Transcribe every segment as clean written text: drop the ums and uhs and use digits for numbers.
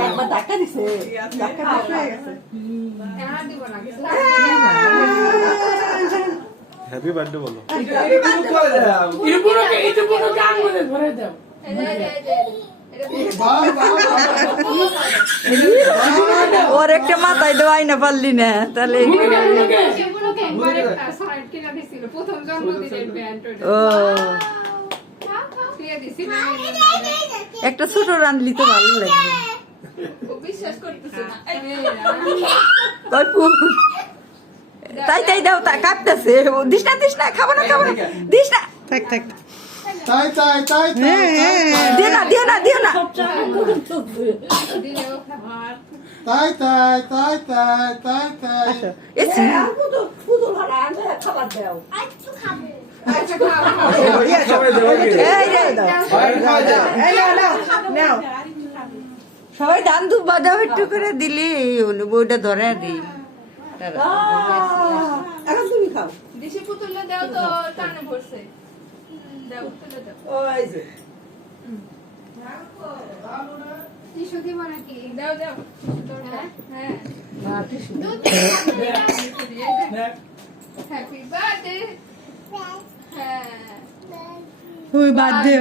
একবার ধাক্কা দিছে ধাক্কা হয়ে গেছে হ্যাপি বার্থডে বলো ওর একটা মাথায় দেওয়াই না পারলি না তাহলে ও একটা ছোট রানলি তো ভালো লাগবে তাই তাই দাও তা কাঁপতেছে দিস না খাবো না দিস না থাক তাই দিও না এসে খাবার দাও সবাই ধান ধূপ বাদাও একটু করে দিলি বইটা ধরে দিই এখন তুমি খাও দেশি পুতুল দাও তো টানে ভরছে দাও তুলে দাও ওই যে টিস্যু দিব নাকি দাও হ্যাঁ হ্যাপি বার্থডে ওই বার্থডে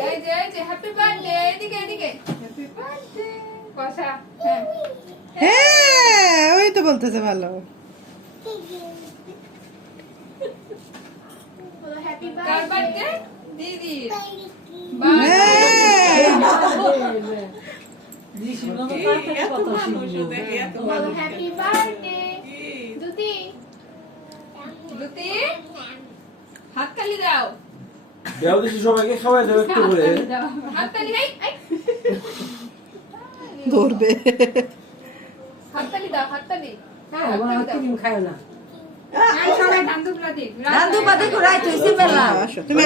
এই যে হ্যাপি বার্থডে এদিকে হ্যাপি বার্থডে কষা হ্যাঁ ওই তো বলতেছে ভালো হ্যাপি বার্থডে দিদি হ্যাপি বার্থডে দুতি হাততালি দাও দেও দিছি সবাইকে খাওয়াই দাও একটু করে হাততালি ধরবে হাততালি দাও হাততালি তুমি খাও না সবাই ধান দুপলা দিই ধান ধূপ বাদে ঘুরাই তুই মেলা তুমি